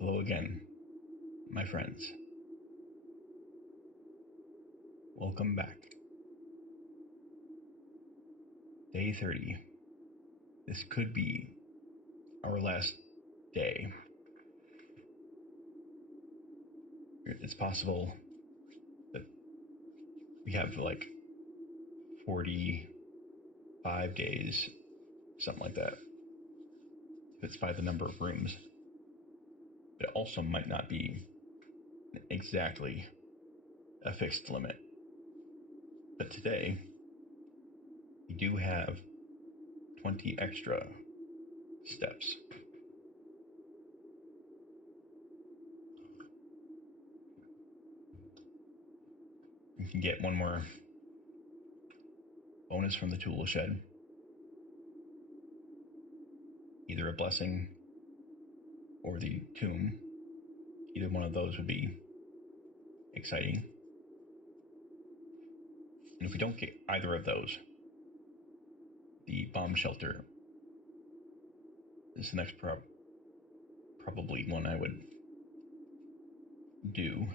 Hello again, my friends. Welcome back. Day 30. This could be our last day. It's possible that we have like 45 days, something like that, if it's by the number of rooms. It also might not be exactly a fixed limit. But today, we do have 20 extra steps. You can get one more bonus from the tool shed. Either a blessing or the tomb. Either one of those would be exciting. And if we don't get either of those, the bomb shelter is the next probably one I would do.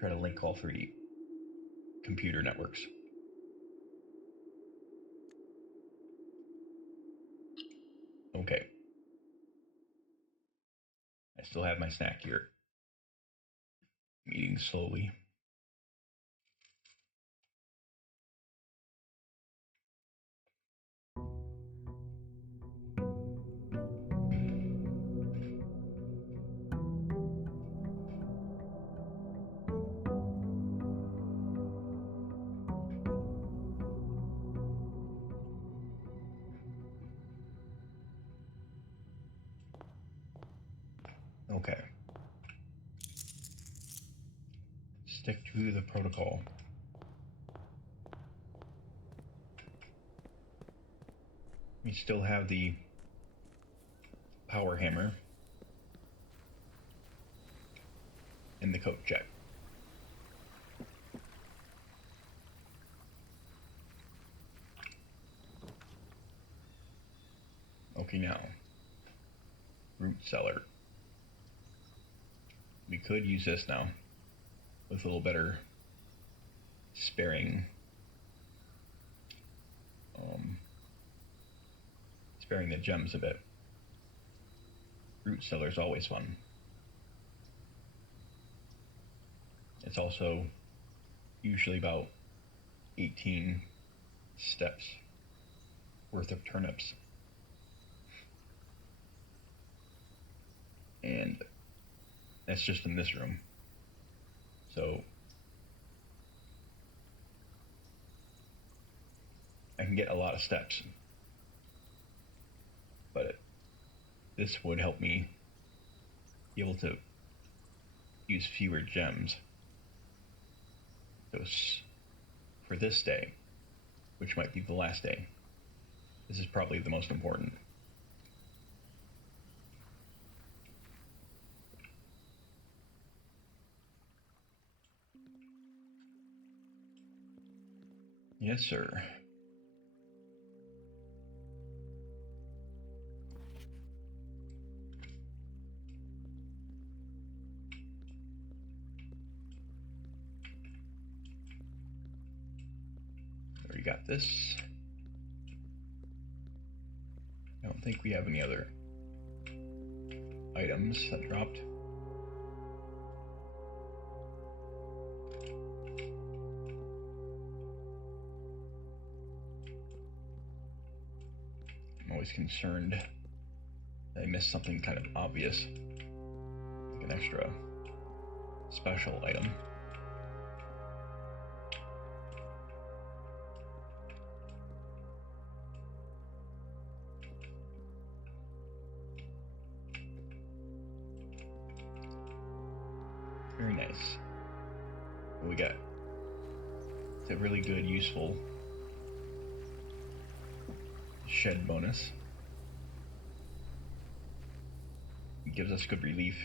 Try to link all three computer networks. Okay. I still have my snack here. I'm eating slowly. Okay. Stick to the protocol. We still have the power hammer and the coat check. Okay, now, root cellar. We could use this now with a little better sparing the gems a bit. Root cellar is always fun. It's also usually about 18 steps worth of turnips. And that's just in this room. So I can get a lot of steps. But this would help me be able to use fewer gems. So for this day, which might be the last day, this is probably the most important. Yes, sir. We got this. I don't think we have any other items that dropped. I'm always concerned that I missed something kind of obvious, like an extra special item. Very nice. What we got? It's a really good, useful shed bonus. It gives us good relief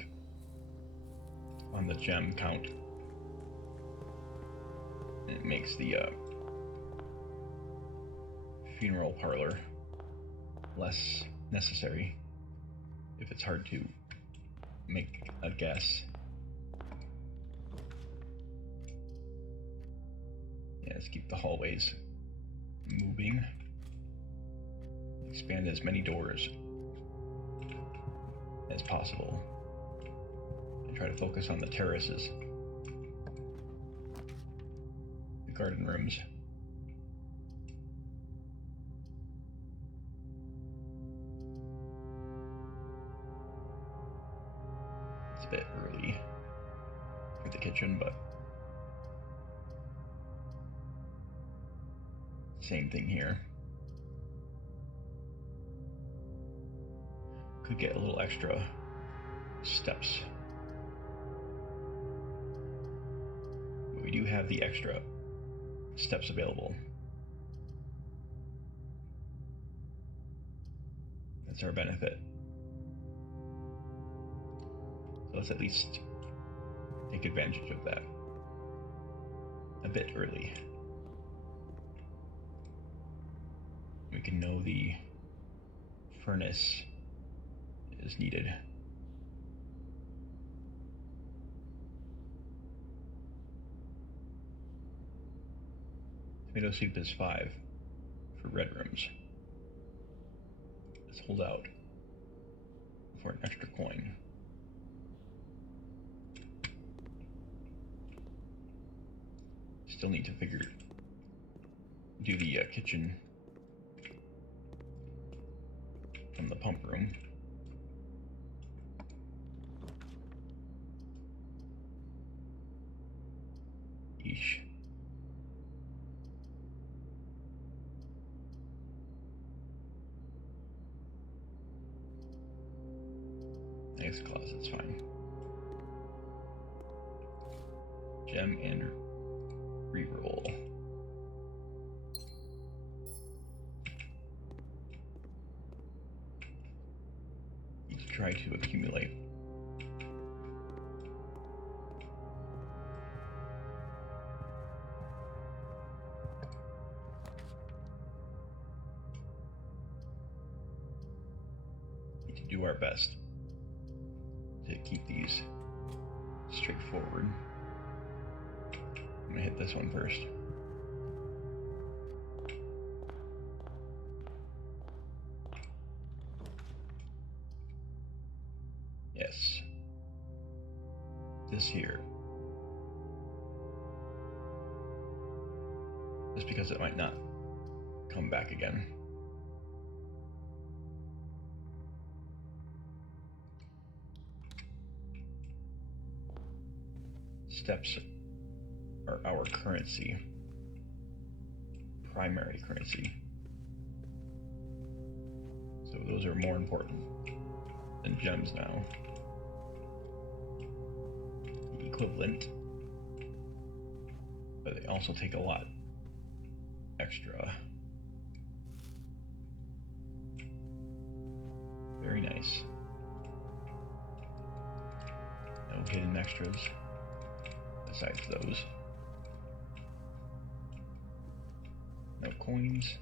on the gem count. And it makes the funeral parlor less necessary if it's hard to make a guess. Yeah, let's keep the hallways moving. Expand as many doors as possible. And try to focus on the terraces. The garden rooms. It's a bit early for the kitchen, but same thing here. Could get a little extra steps. But we do have the extra steps available. That's our benefit. So let's at least take advantage of that a bit early. We can know the furnace is needed. Tomato soup is 5 for red rooms. Let's hold out for an extra coin. Still need to do the kitchen from the pump room. Eesh. Next closet's fine. Gem and reroll. Need to try to accumulate. Need to do our best to keep these straightforward. I'm gonna hit this one first. Yes. This here. Just because it might not come back again. Steps are our currency, primary currency. So those are more important than gems now. Equivalent, but they also take a lot extra. Very nice. No hidden extras besides those. No coins.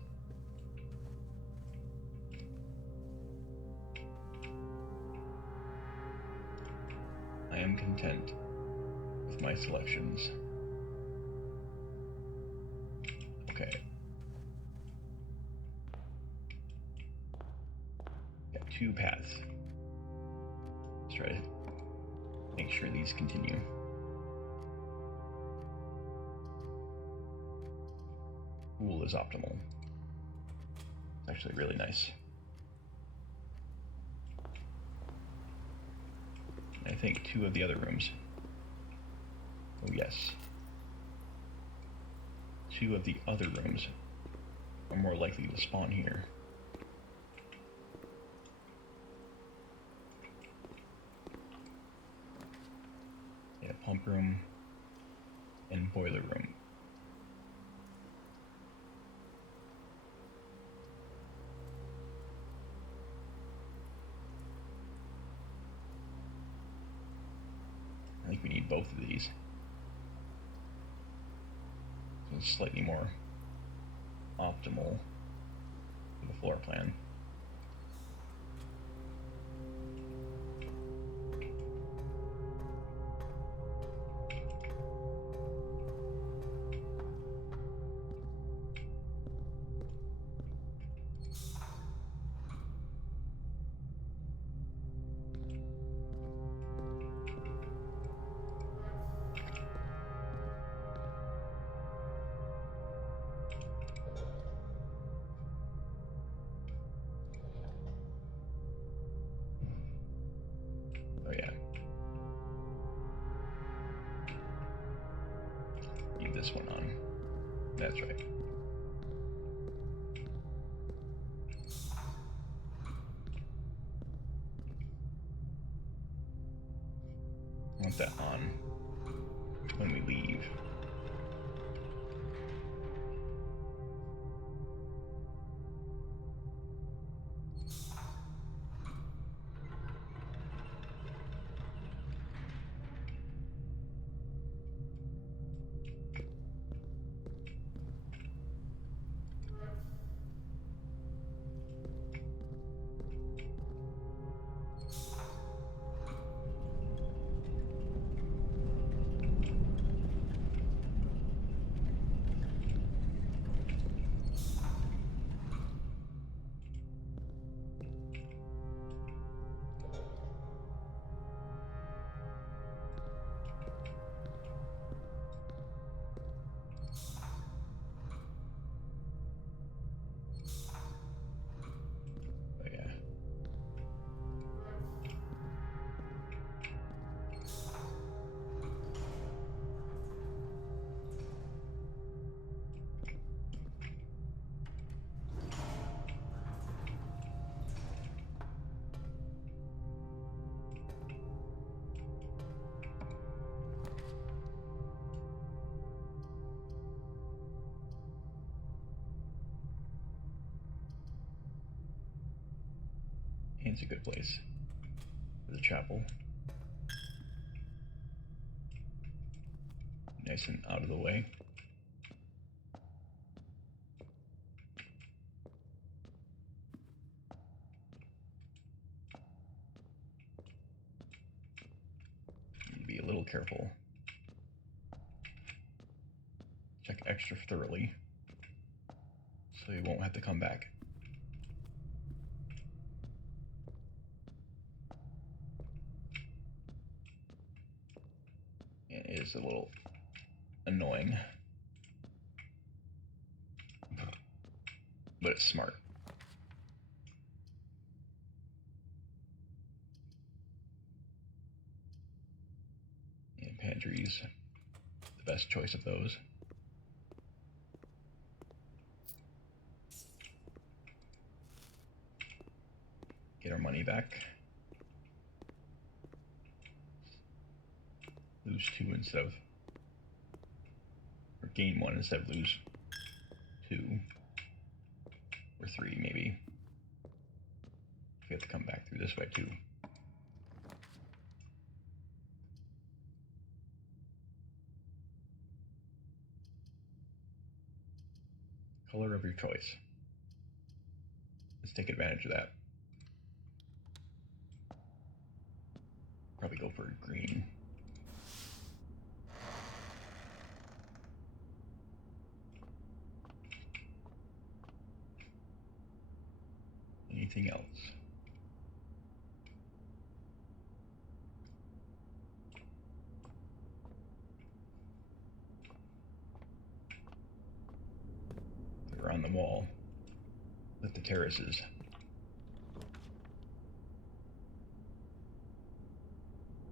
I am content with my selections. Okay. Got 2 paths. Let's try to make sure these continue. Pool is optimal. It's actually really nice. I think 2 of the other rooms. Oh yes. 2 of the other rooms are more likely to spawn here. Yeah, pump room and boiler room. I think we need both of these. So it's slightly more optimal for the floor plan. this one on. That's right. I want that on when we leave. It's a good place for the chapel. Nice and out of the way. Need to be a little careful. Check extra thoroughly so you won't have to come back. It is a little annoying, but it's smart. And pantries, the best choice of those. Get our money back. Lose 2 instead of, or gain 1 instead of lose 2 or 3 maybe. We have to come back through this way too. Color of your choice. Let's take advantage of that. Probably go for green. Anything else? They're on the wall with the terraces.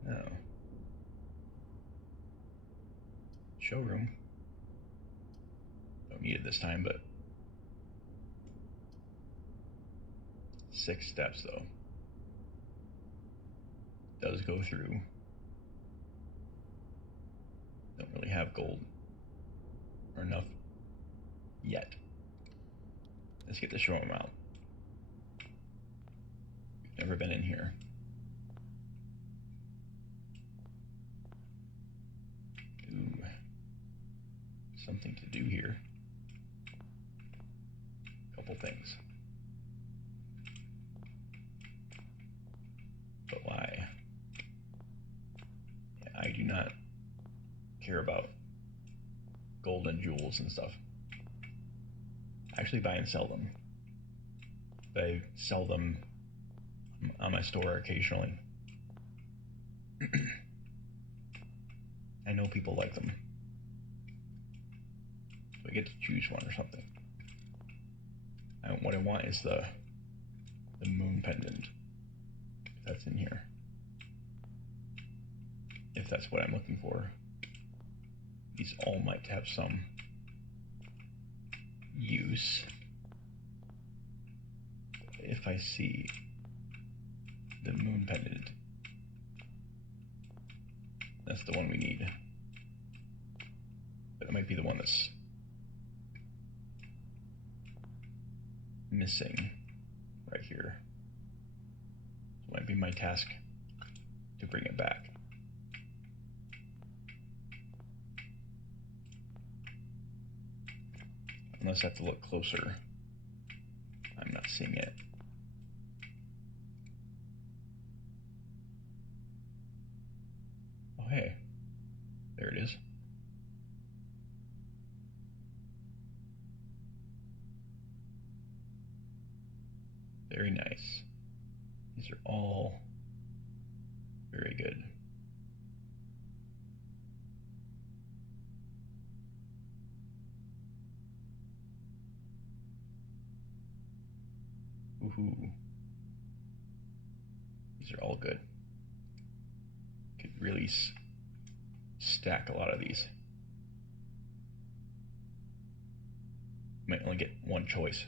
Oh. Showroom. Don't need it this time, but 6 steps though. Does go through. Don't really have gold or enough yet. Let's get the showroom out. We've never been in here. Ooh. Something to do here. Couple things. But why? I do not care about gold and jewels and stuff. I actually buy and sell them. I sell them on my store occasionally. I know people like them. So I get to choose one or something. What I want is the moon pendant. If that's in here. If that's what I'm looking for. These all might have some use. If I see the moon pendant, that's the one we need. But it might be the one that's missing right here. So it might be my task to bring it back. Unless I have to look closer. I'm not seeing it. Oh, hey. There it is. Very nice. These are all very good. Woohoo. These are all good. Could really stack a lot of these. Might only get one choice.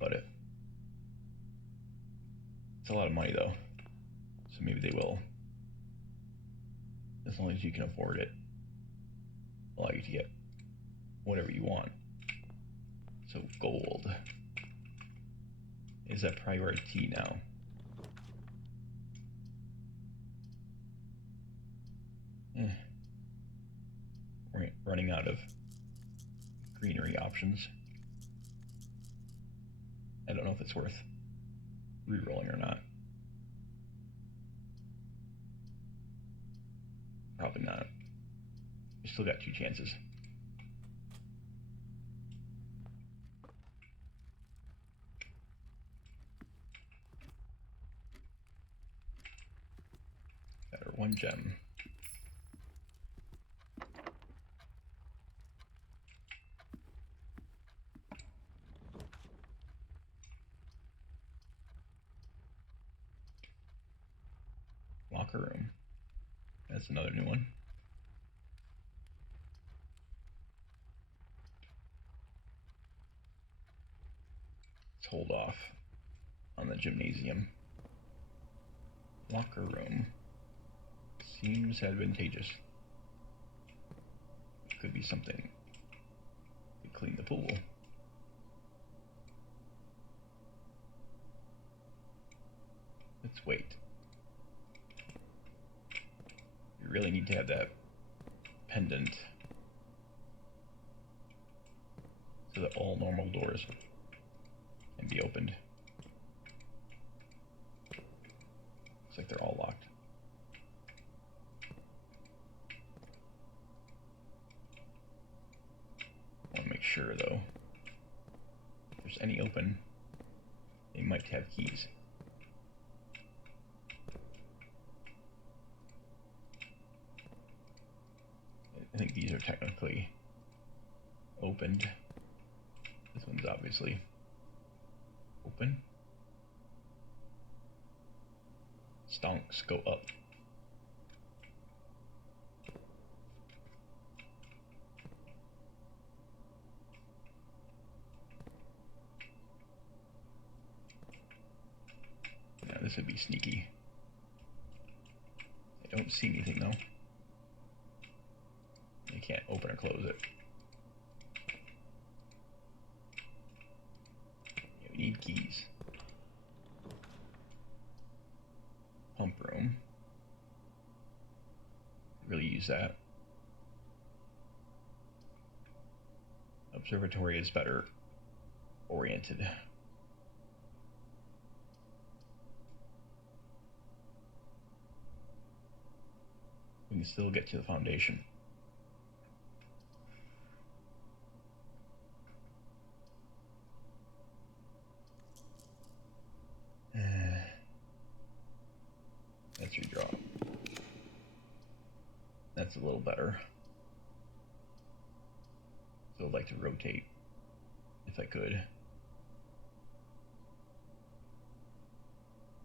But it's a lot of money though. So maybe they will, as long as you can afford it, allow you to get whatever you want. So gold is a priority now. We're running out of greenery options. I don't know if it's worth re-rolling or not. Probably not. We still got 2 chances. Got our 1 gem. Locker room. That's another new one. Let's hold off on the gymnasium. Locker room seems advantageous. Could be something to clean the pool. Let's wait. You really need to have that pendant so that all normal doors can be opened. Looks like they're all locked. I want to make sure though, if there's any open, they might have keys. I think these are technically opened. This one's obviously open. Stonks go up. Now this would be sneaky. I don't see anything though. You can't open or close it. Yeah, we need keys. Pump room. Really use that. Observatory is better oriented. We can still get to the foundation. Let's redraw. That's a little better. So I'd like to rotate if I could.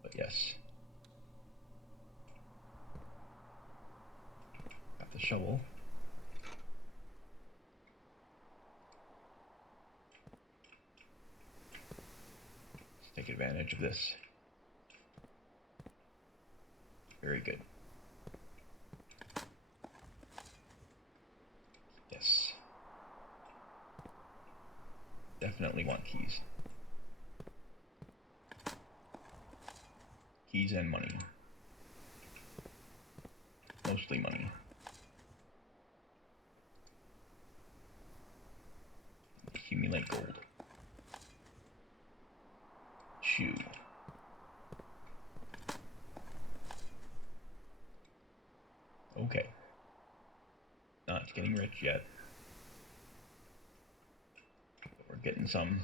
But yes. the shovel. Let's take advantage of this. Very good. Yes. Definitely want keys. Keys and money. Mostly money. Accumulate gold. Shoe. Okay. Not getting rich yet. But we're getting some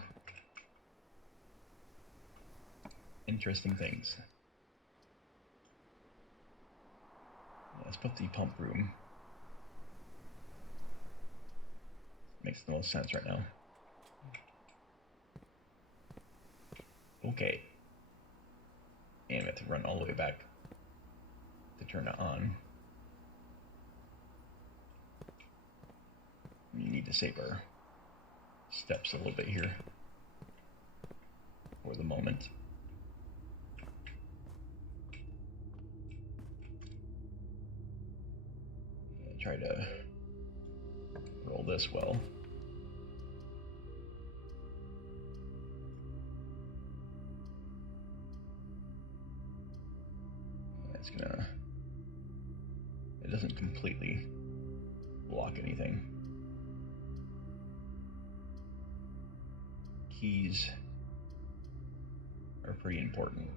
interesting things. Let's put the pump room. Makes the most sense right now. Okay. And we have to run all the way back to turn it on. We need to save our steps a little bit here for the moment. And try to roll this well. It's gonna... It doesn't completely block anything. Keys are pretty important.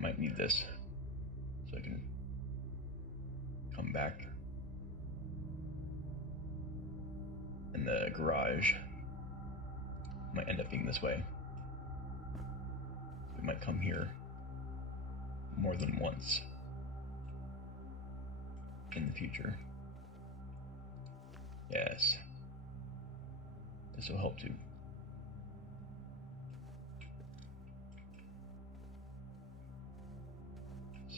Might need this so I can come back. And the garage might end up being this way. We might come here more than once in the future. Yes. This will help too.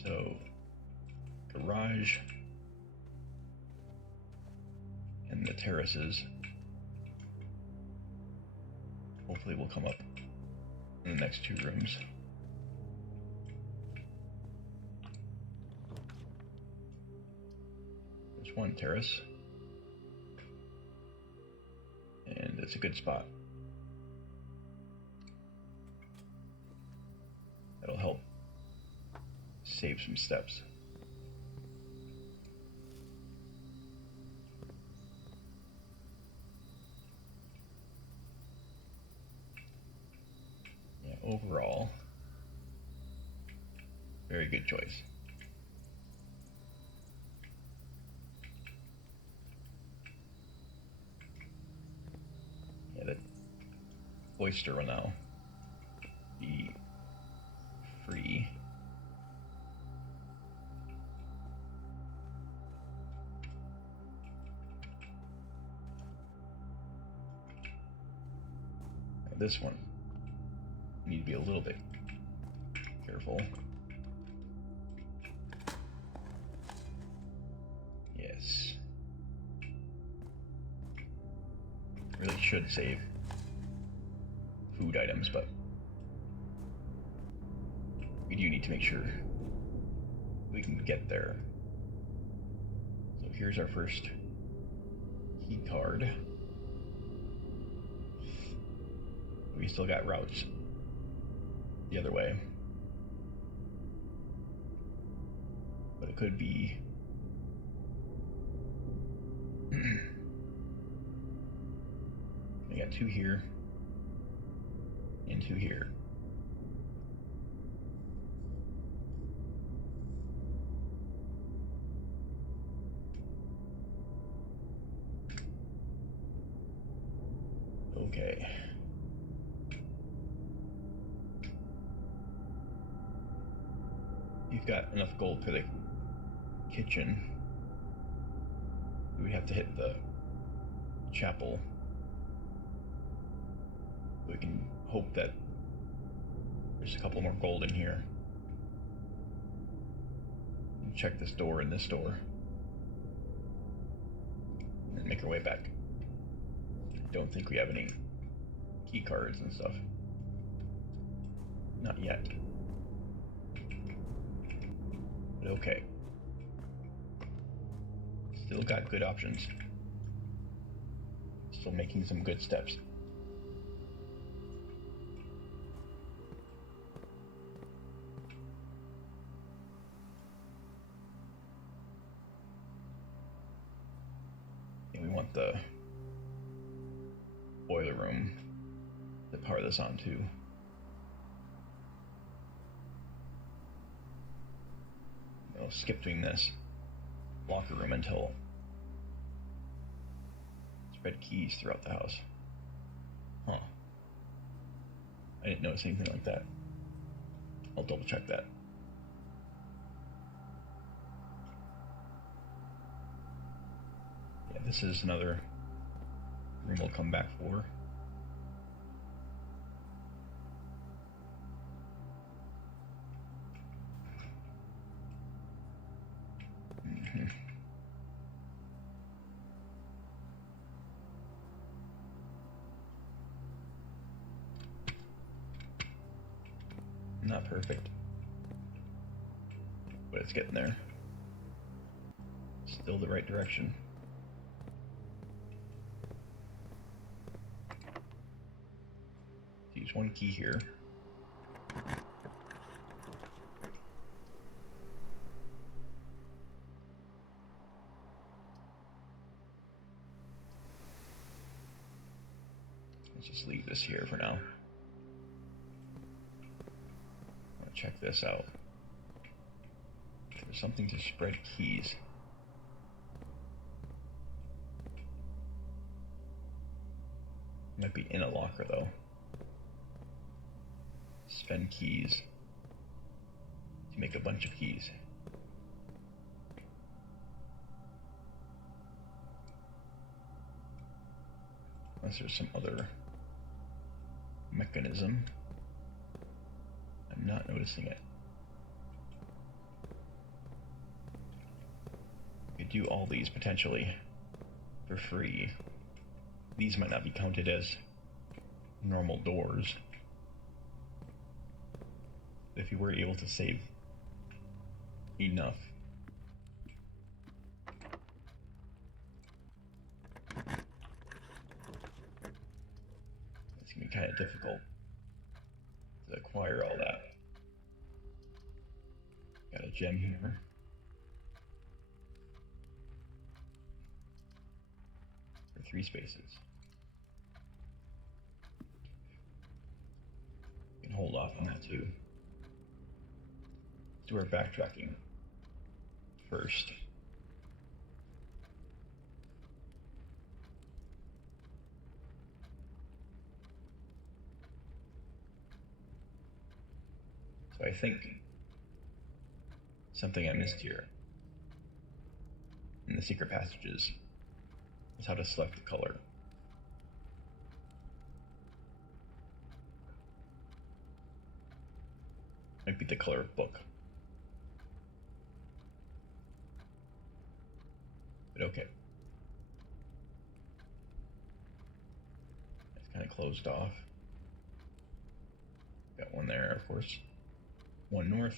So, garage and the terraces hopefully will come up in the next two rooms. There's one terrace. And it's a good spot. That'll help save some steps. Yeah, overall, very good choice. Yeah, that oyster will now be free. Now this one, you need to be a little bit careful. Yes. Really should save food items, but we do need to make sure we can get there. So here's our first key card. We still got routes the other way, but it could be we got two here and two here. Okay. You've got enough gold for the kitchen. We would have to hit the chapel. We can hope that there's a couple more gold in here. check this door and this door. And make our way back. I don't think we have any key cards and stuff. Not yet. But okay. Still got good options. Still making some good steps. And we want the boiler room to power this on too. I'll skip doing this locker room until spread keys throughout the house. Huh. I didn't notice anything like that. I'll double check that. Yeah, this is another room we'll come back for. Not perfect, but it's getting there. Still the right direction. Use one key here. Let's just leave this here for now. Check this out. There's something to spread keys. Might be in a locker though. Spend keys to make a bunch of keys. Unless there's some other mechanism. I'm not noticing it. You could do all these potentially for free. These might not be counted as normal doors. If you were able to save enough. It's gonna be kind of difficult to acquire all that. Got a gem here. For 3 spaces. We can hold off on that too. Let's do our backtracking first. So I think something I missed here in the secret passages is how to select the color. Might be the color of book. But okay. It's kind of closed off. Got one there, of course. One north.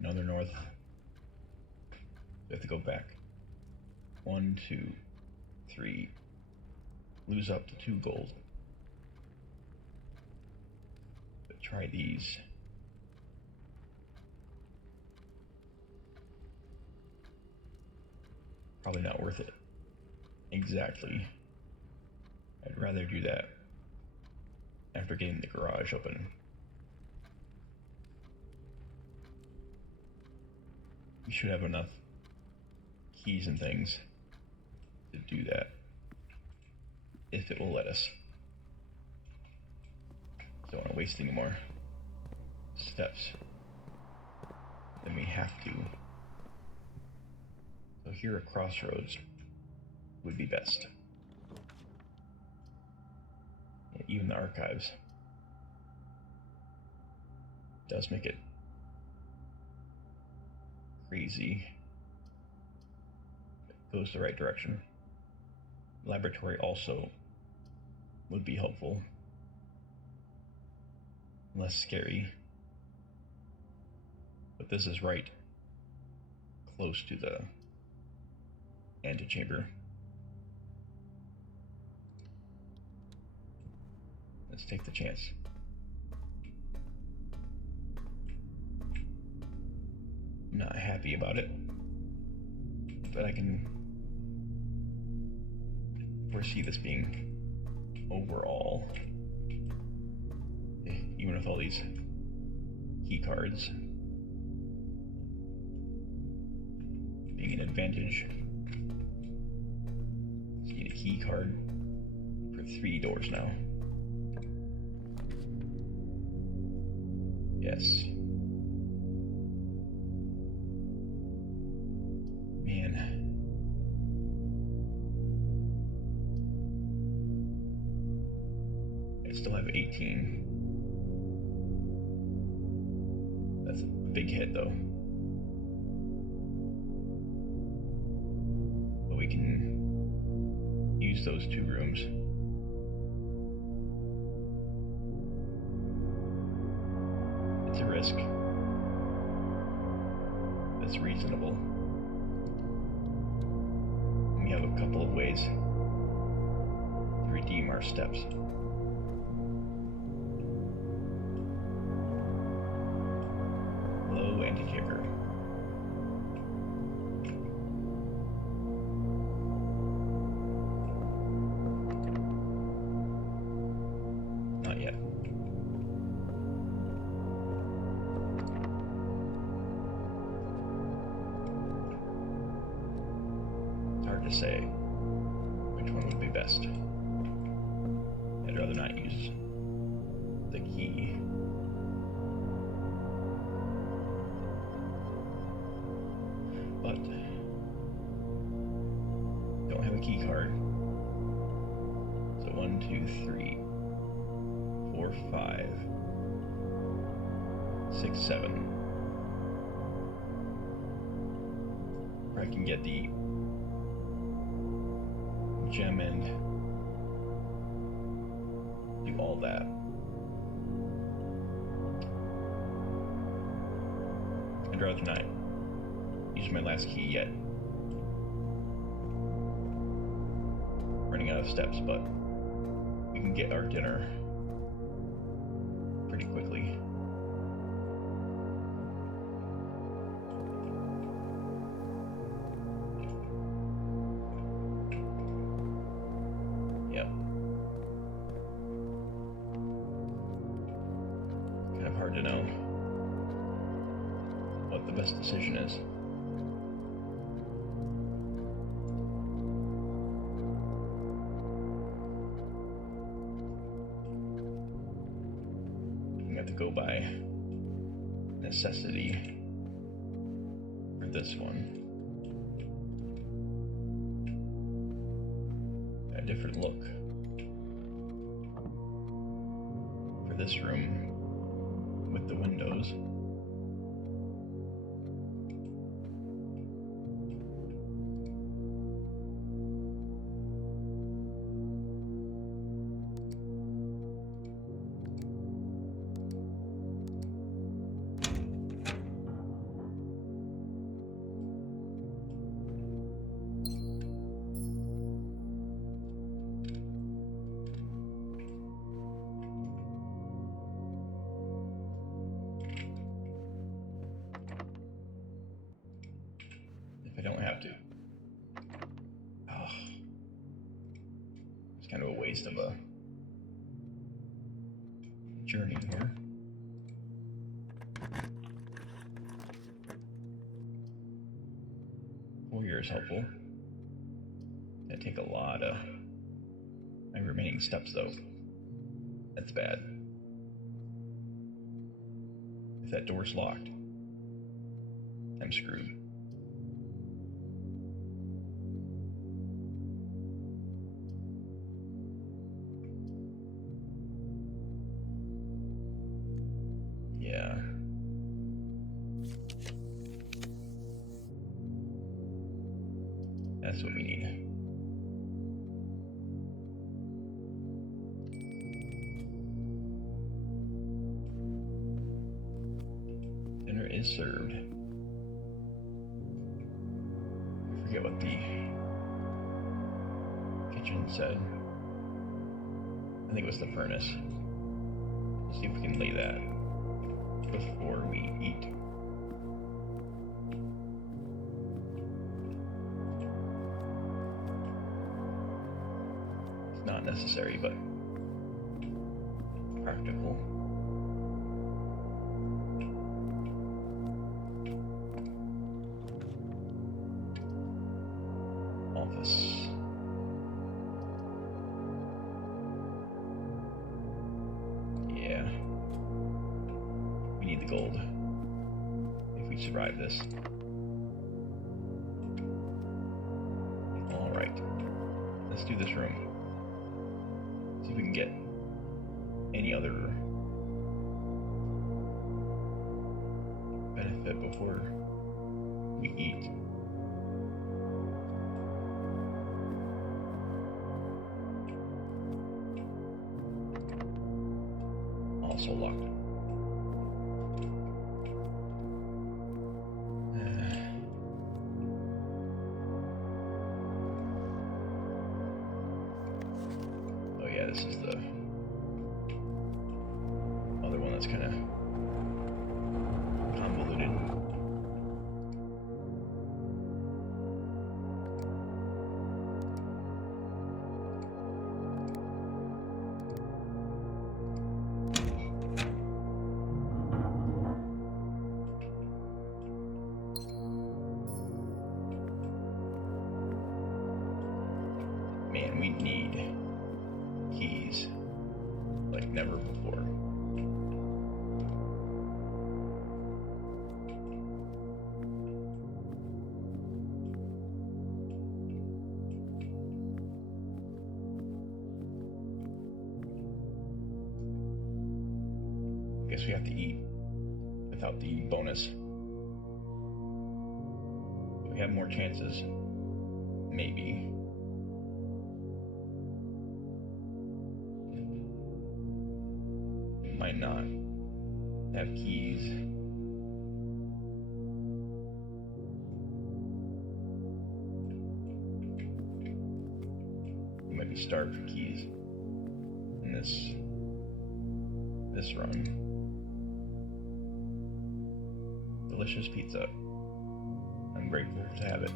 Another north. We have to go back. 1, 2, 3. Lose up to 2 gold. But try these. Probably not worth it. Exactly. I'd rather do that after getting the garage open. We should have enough keys and things to do that, if it will let us. Don't want to waste any more steps than we have to. So here at Crossroads would be best. Yeah, even the archives does make it crazy. It goes the right direction. Laboratory also would be helpful. Less scary. But this is right close to the antechamber. Let's take the chance. I'm not happy about it, but I can foresee this being overall, even with all these key cards, being an advantage. Let's get a key card for 3 doors now. Yes. Man. I still have 18. That's a big hit though. But we can use those 2 rooms. It's a risk. That's reasonable. We have a couple of ways to redeem our steps. Low anti-kicker. Not yet. Hard to say which one would be best. I'd rather not use the key. But don't have a key card. So 1, 2, 3, 4, 5, 6, 7. Where I can get the gem and do all that. I'd rather not use my last key yet. Running out of steps, but we can get our dinner pretty quickly. Yep. Kind of hard to know what the best decision is. We have to go by necessity for this one. A different look for this room with the windows. If I don't have to. Oh, it's kind of a waste of a journey here. Foyer is helpful. I take a lot of my remaining steps though. That's bad. If that door's locked, I'm screwed. Yeah. That's what we need. Dinner is served. I forget what the kitchen said. I think it was the furnace. Let's see if we can lay that before we eat. It's not necessary, but practical. Office. Yeah. We need the gold if we survive this. Alright. Let's do this room. See if we can get any other benefit before we eat. Also locked. Oh yeah, this is the other one that's kind of convoluted. Man, we need keys like never before. Guess we have to eat without the bonus. We have more chances, maybe. Might not have keys. We might be starved for keys in this run. Delicious pizza. I'm grateful to have it.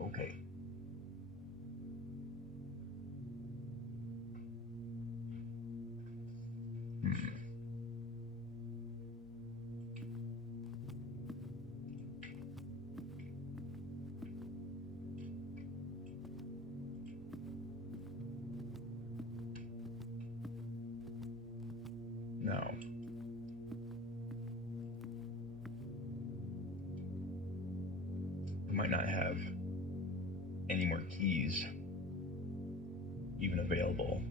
Okay. No. We might not have any more keys even available.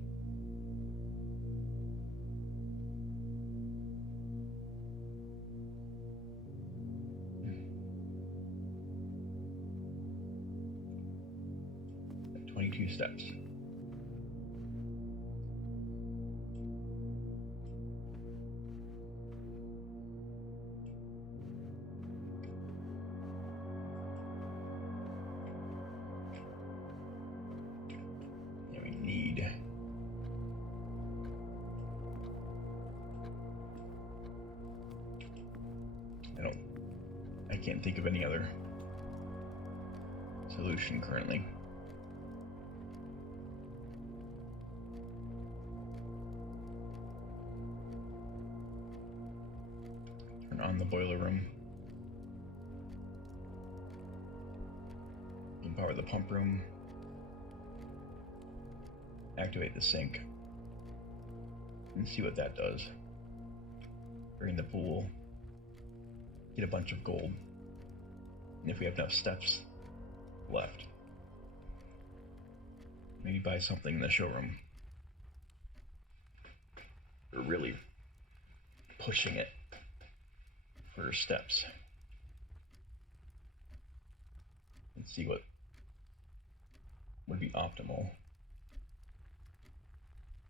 At 22 steps. I can't think of any other solution currently. Turn on the boiler room. Power the pump room. Activate the sink. And see what that does. Drain the pool. Get a bunch of gold. And if we have enough steps left, maybe buy something in the showroom. We're really pushing it for steps. Let's see what would be optimal.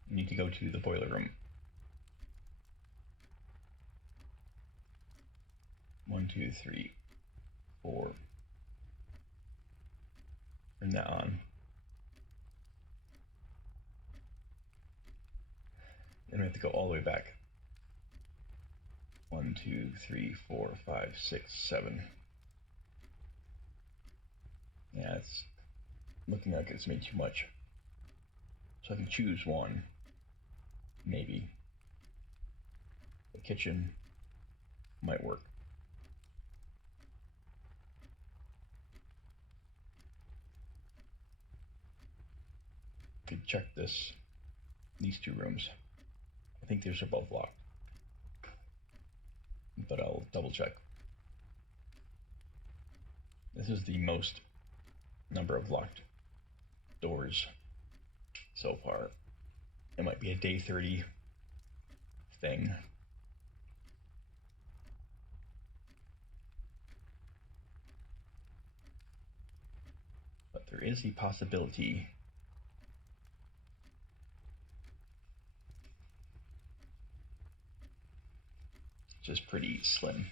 You need to go to the boiler room. 1, 2, 3, 4. Turn that on. Then we have to go all the way back. 1, 2, 3, 4, 5, 6, 7. Yeah, it's looking like it's made too much. So I can choose one. Maybe. The kitchen might work. Could check these 2 rooms. I think these are both locked, but I'll double check. This is the most number of locked doors so far. It might be a day 30 thing. But there is the possibility just pretty slim.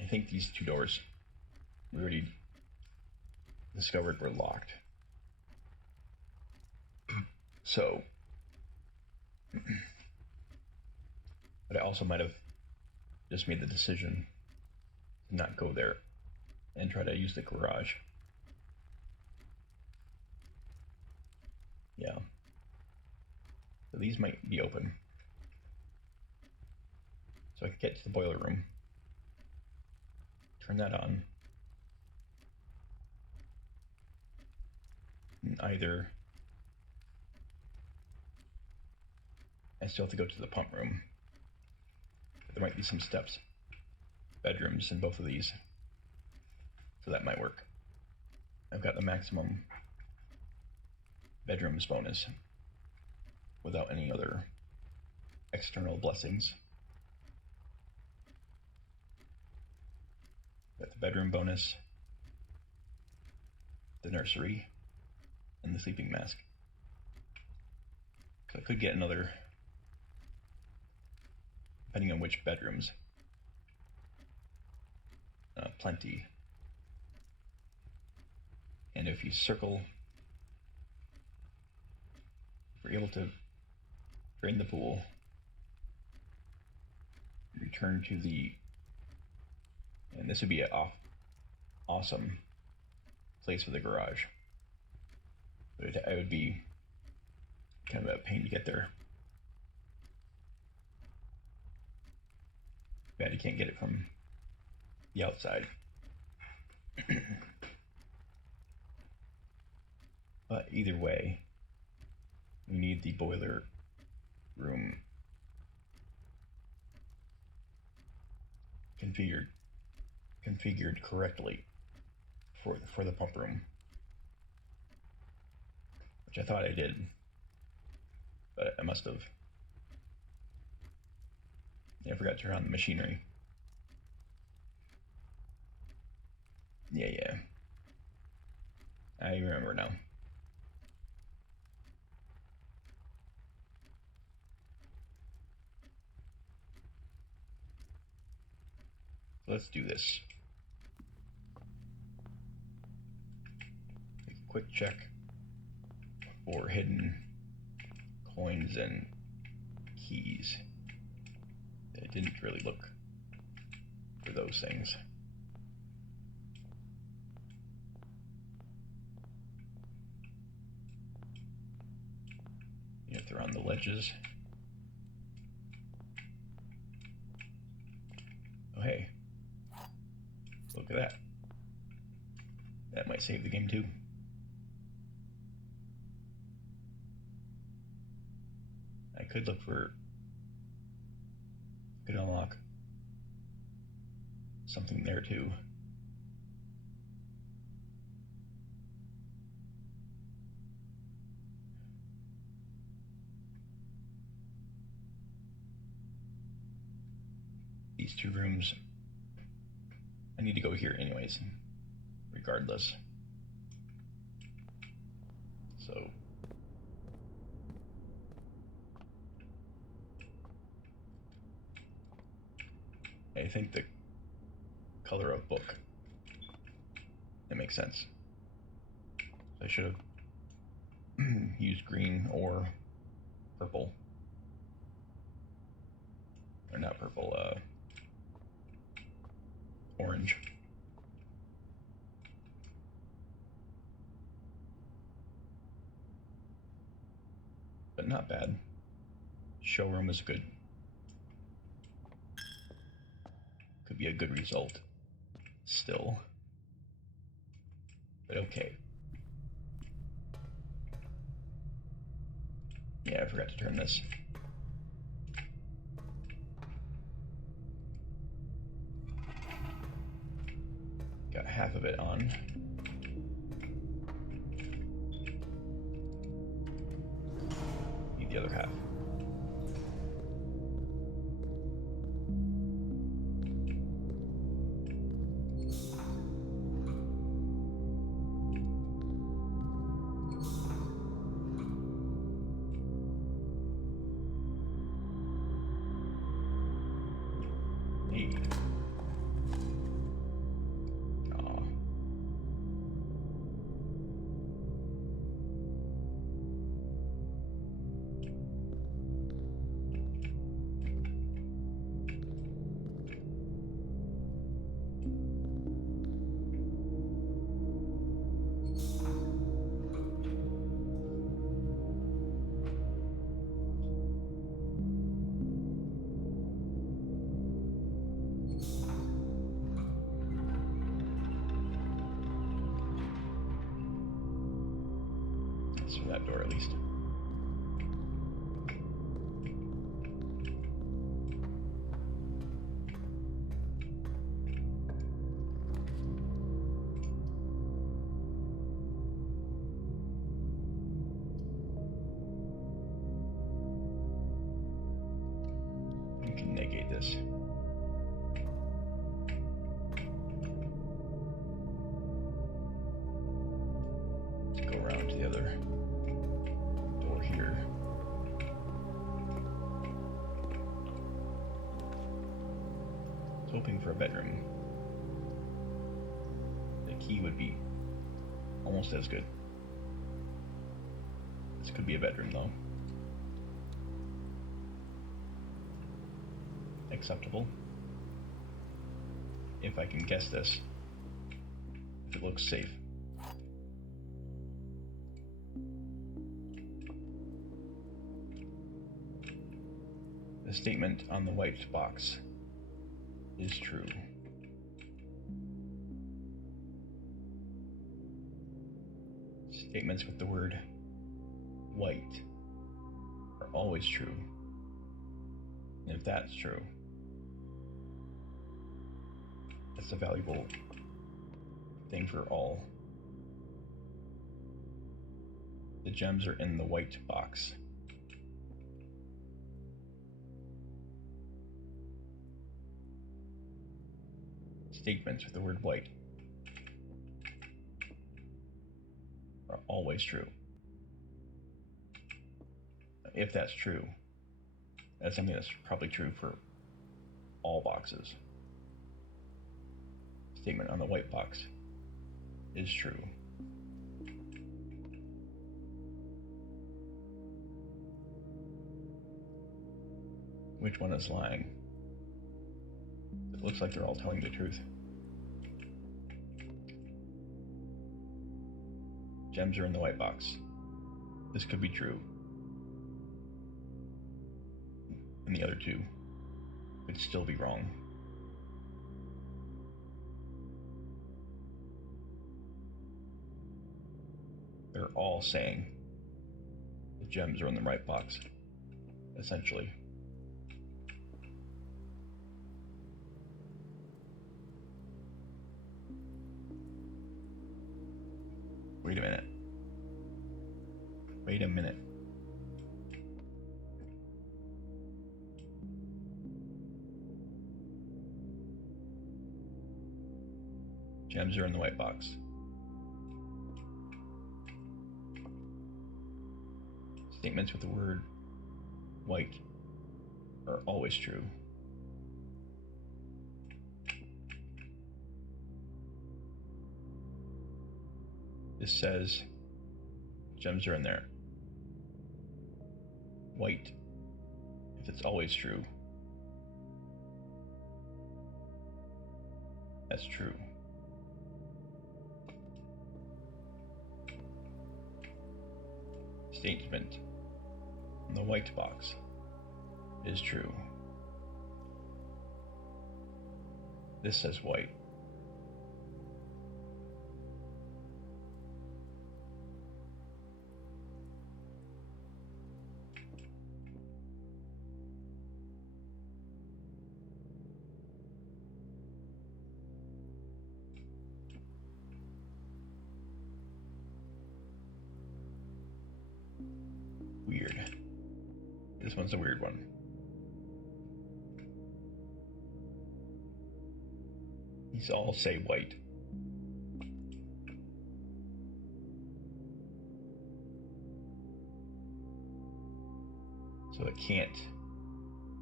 I think these 2 doors we already discovered were locked. So, but I also might have just made the decision to not go there and try to use the garage. Yeah. So these might be open. So I can get to the boiler room, turn that on, and either I still have to go to the pump room. There might be some steps, bedrooms in both of these, so that might work. I've got the maximum bedrooms bonus without any other external blessings. Got the bedroom bonus, the nursery, and the sleeping mask. So I could get another, depending on which bedrooms, plenty. And if you circle, we're able to drain the pool, return to the, and this would be an awesome place for the garage. But it would be kind of a pain to get there. Bad you can't get it from the outside. But either way, we need the boiler room configured correctly for the pump room, which I thought I did, but I must have. Yeah, I forgot to turn on the machinery. Yeah, I remember now. Let's do this. Take a quick check for hidden coins and keys. I didn't really look for those things. You have to run the ledges. Oh hey, look at that. That might save the game too. I could look for, could unlock something there too. these two rooms. I need to go here anyways, regardless. So I think the color of book, it makes sense. I should have used green or purple. Or not purple, orange. But not bad. Showroom is good. Could be a good result still. But okay. Yeah, I forgot to turn this. Got half of it on. Need the other half. Hey. Aw. That's for that door at least. You can negate this. Let's go around to the other door here. I was hoping for a bedroom. The key would be almost as good. This could be a bedroom though. Acceptable. If I can guess this. If it looks safe. The statement on the white box is true. Statements with the word white are always true. And if that's true, that's a valuable thing for all. The gems are in the white box. Statements with the word white are always true. If that's true, that's something that's probably true for all boxes. Statement on the white box is true. Which one is lying? It looks like they're all telling the truth. Gems are in the white box. This could be true. And the other two could still be wrong. They're all saying the gems are in the right box, essentially. Wait a minute. Wait a minute. Gems are in the white box. Statements with the word white are always true. This says gems are in there. White, if it's always true, that's true. Statement in the white box is true. This says white. Weird. This one's a weird one. These all say white. So it can't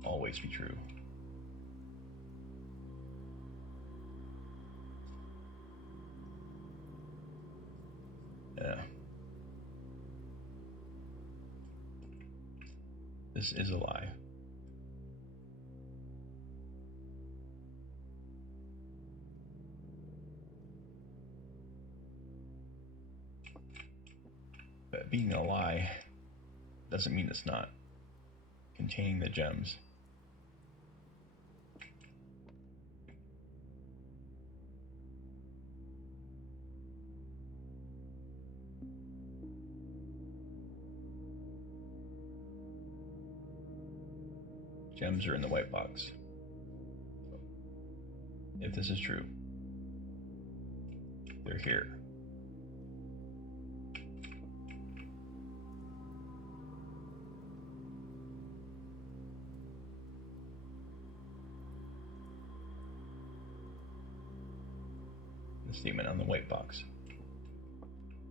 always be true. Yeah. This is a lie. But being a lie doesn't mean it's not containing the gems. Gems are in the white box. If this is true, they're here. The statement on the white box.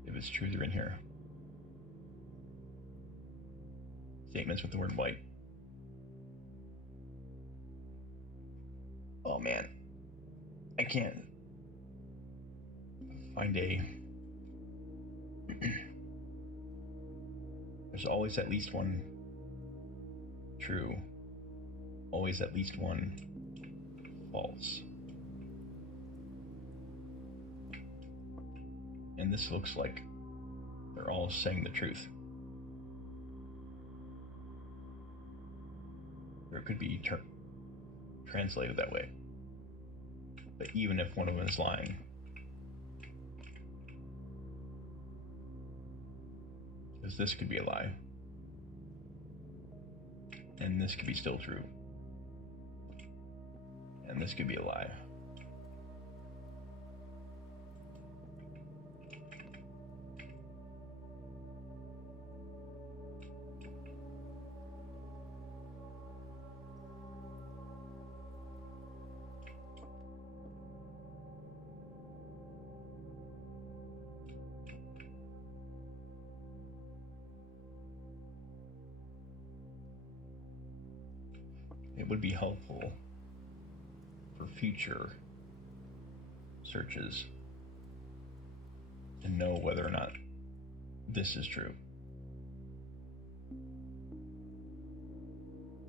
If it's true, they're in here. Statements with the word white. Oh man, I can't find a... There's always at least one true, always at least one false. And this looks like they're all saying the truth. Or it could be translated that way. But even if one of them is lying, because this could be a lie, and this could be still true, and this could be a lie. It would be helpful for future searches to know whether or not this is true.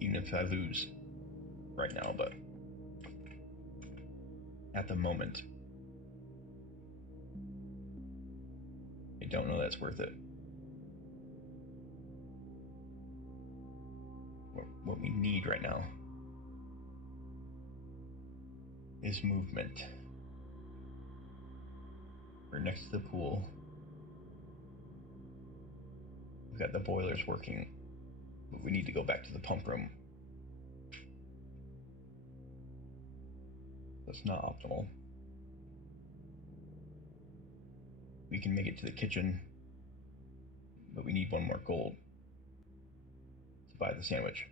Even if I lose right now, but at the moment, I don't know that's worth it. What we need right now is movement. We're next to the pool. We've got the boilers working, but we need to go back to the pump room. That's not optimal. We can make it to the kitchen, but we need one more gold to buy the sandwich.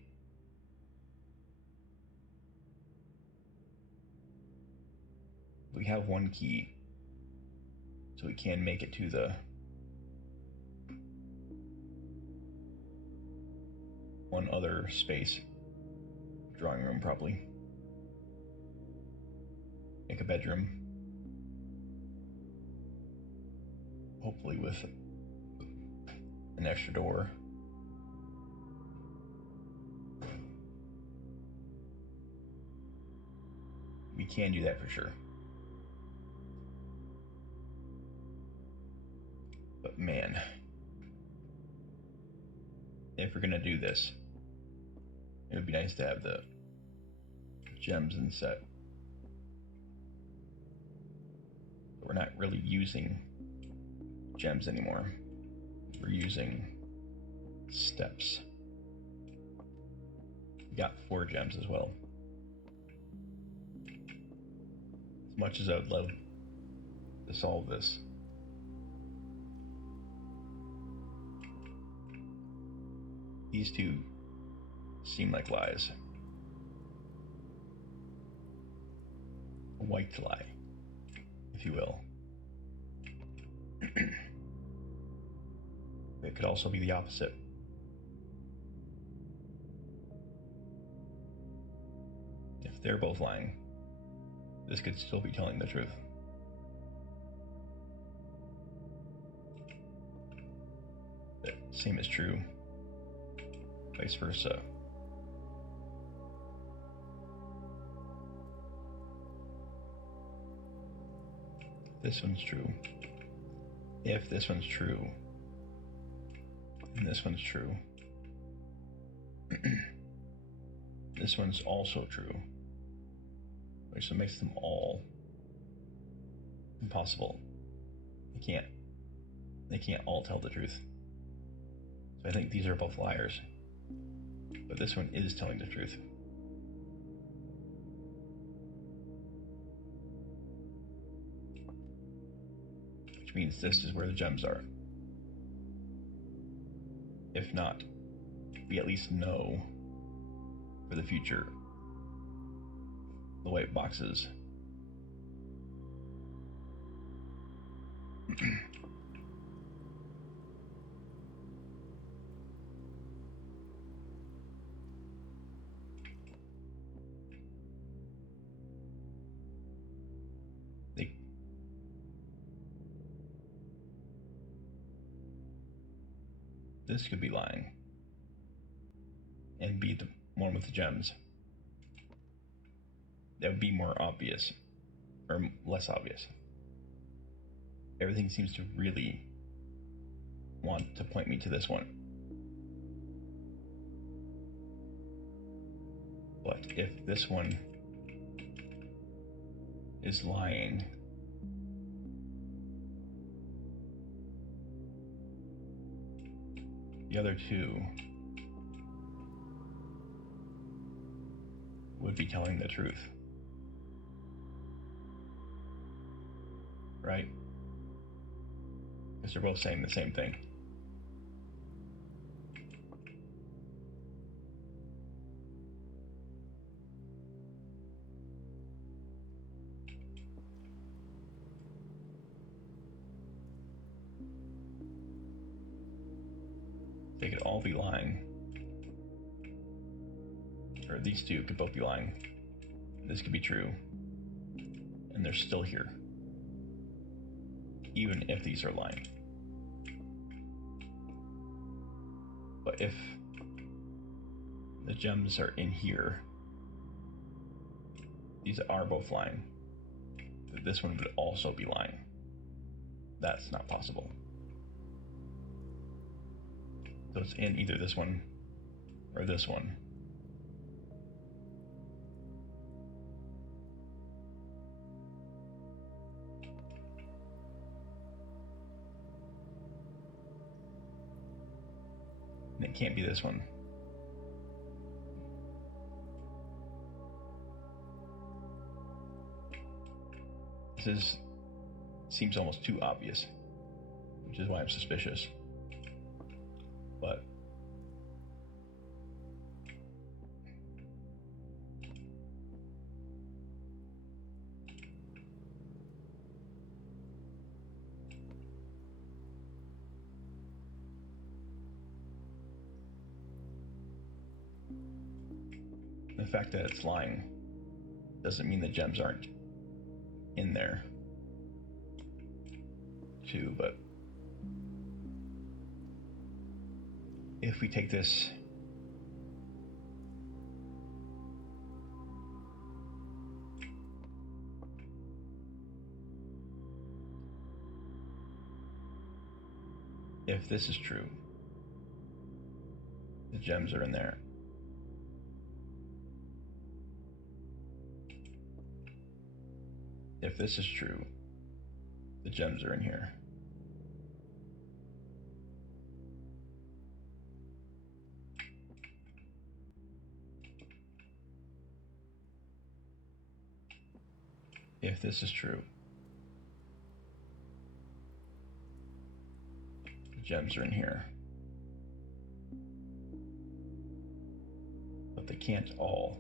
We have one key So we can make it to the one other space. Drawing room, probably. Make a bedroom. Hopefully with an extra door. We can do that for sure. But man, if we're gonna do this, it would be nice to have the gems in set. We're not really using gems anymore. We're using steps. We got 4 gems as well. As much as I would love to solve this, these two seem like lies. A white lie, if you will. It could also be the opposite. If they're both lying, this could still be telling the truth. The same is true, vice versa. This one's true. If this one's true, and this one's true, this one's also true, which makes them all impossible. They can't all tell the truth. So I think these are both liars, but this one is telling the truth. Which means this is where the gems are. If not, we at least know for the future the white boxes. This could be lying and be the one with the gems. That would be more obvious, or less obvious. Everything seems to really want to point me to this one. But if this one is lying, the other two would be telling the truth. Right? Because they're both saying the same thing. They could all be lying. Or these two could both be lying. This could be true. And they're still here. Even if these are lying. But if the gems are in here, these are both lying. This one would also be lying. That's not possible. So it's in either this one or this one. And it can't be this one. This seems almost too obvious, which is why I'm suspicious. But The fact that it's lying doesn't mean the gems aren't in there too, but if we take this if this is true, the gems are in there. If this is true, the gems are in here. If this is true, the gems are in here. But they can't all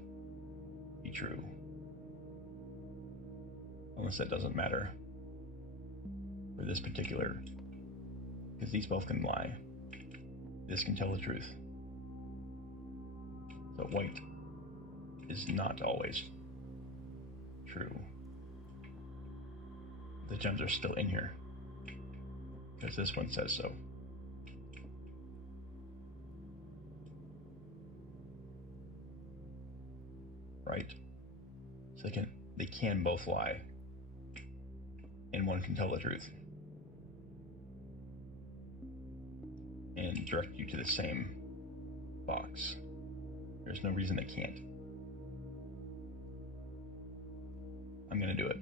be true. Unless that doesn't matter for this particular, because these both can lie. This can tell the truth. So white is not always true. The gems are still in here, because this one says so. Right? So they can both lie, and one can tell the truth and direct you to the same box. There's no reason they can't. I'm gonna do it.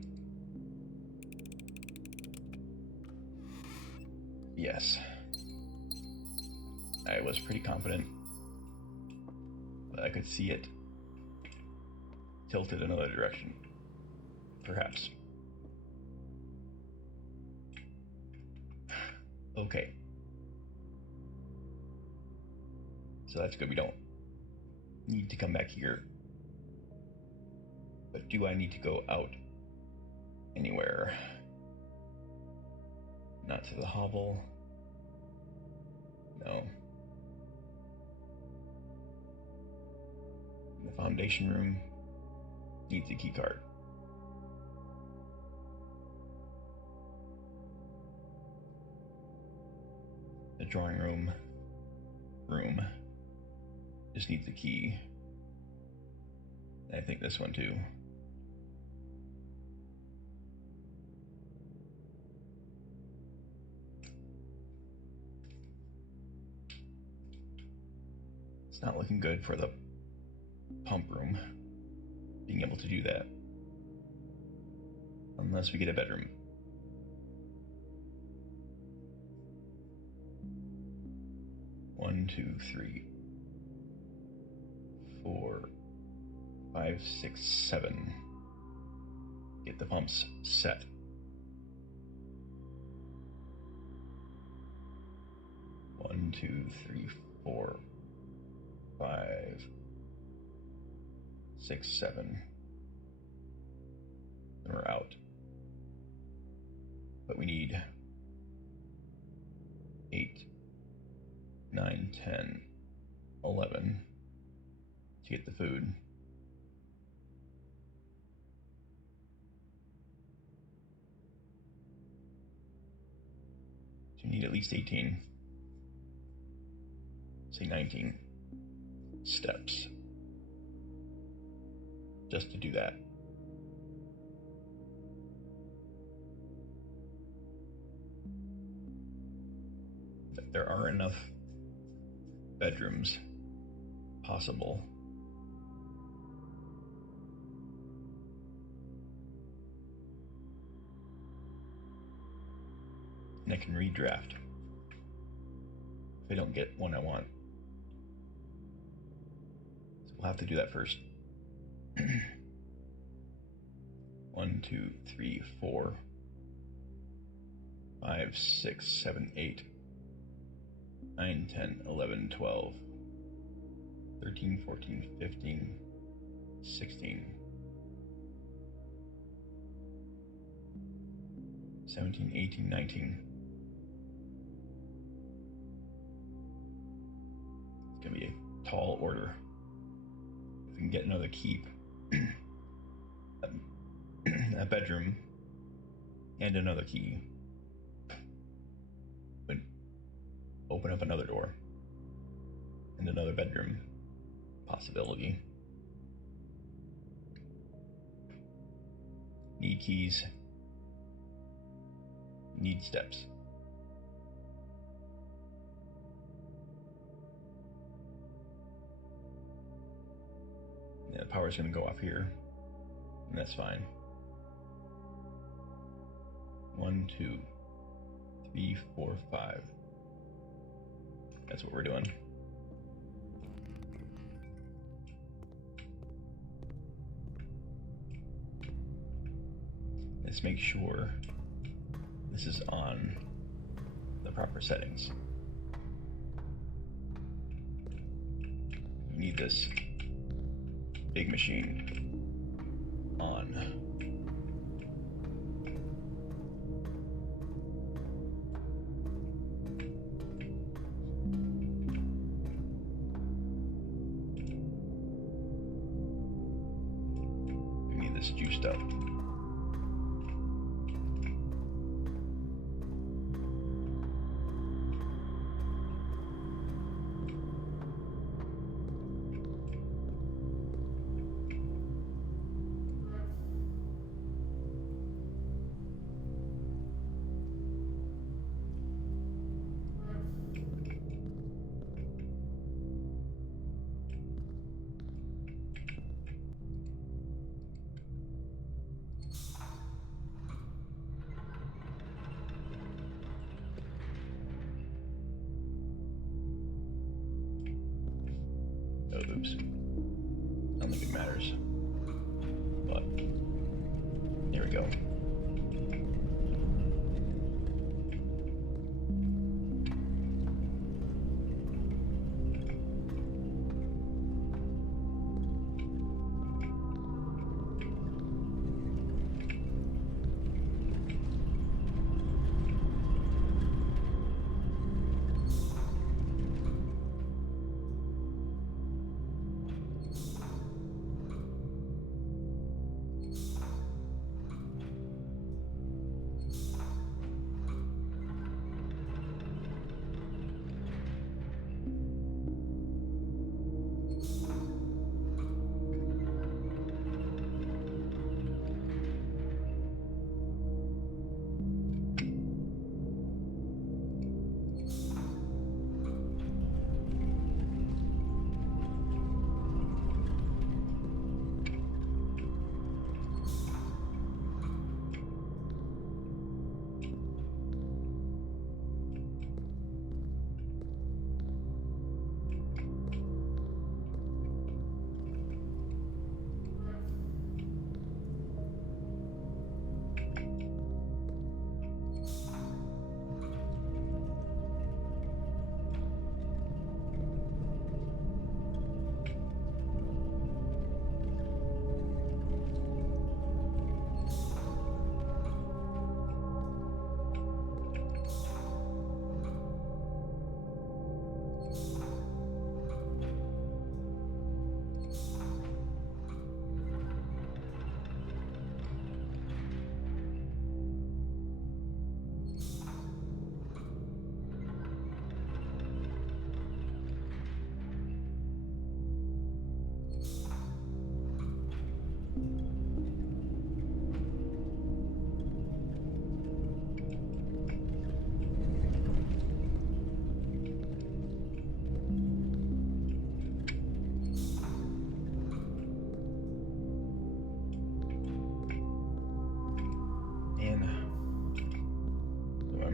Yes. I was pretty confident that I could see it tilted another direction. Perhaps. Okay. So that's good. We don't need to come back here. But do I need to go out anywhere? Not to the hovel. No. The foundation room needs a key card. The drawing room just needs a key. I think this one too. It's not looking good for the pump room being able to do that. Unless we get a bedroom. One, 2, 3, 4, 5, 6, 7. Get the pumps set. One, 2, 3, 4, 5, 6, 7. And we're out. But we need 8, 9, 10, 11 to get the food. So you need at least 18, say 19 steps just to do that. There are enough bedrooms possible. And I can redraft if I don't get one I want. So we'll have to do that first. 1, 2, 3, 4, 5, 6, 7, 8, 9, 10, 11, 12, 13, 14, 15, 16, 17, 18, 19. It's gonna be a tall order we can get another keep, a bedroom, and another key, would open up another door and another bedroom possibility. Need keys, need steps. Yeah, the power's gonna go off here, and that's fine. 1, 2, 3, 4, 5. That's what we're doing. Let's make sure this is on the proper settings. We need this big machine on. We need this juiced up. Oh, oops. I don't think it matters. But here we go.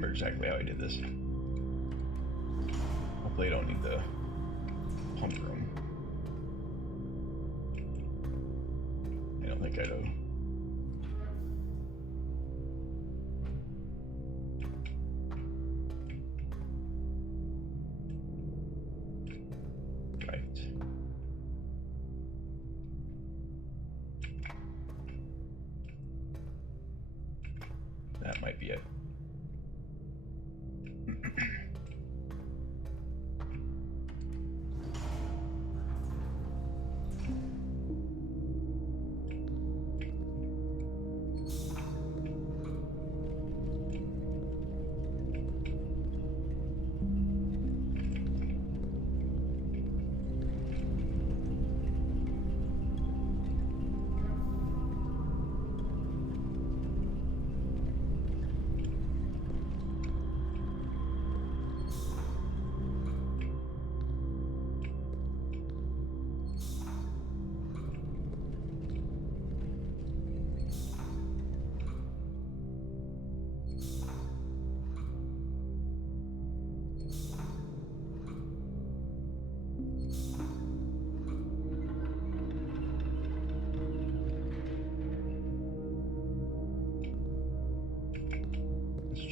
Exactly how I did this. Hopefully I don't need the pump room. I don't think I do. Right. That might be it.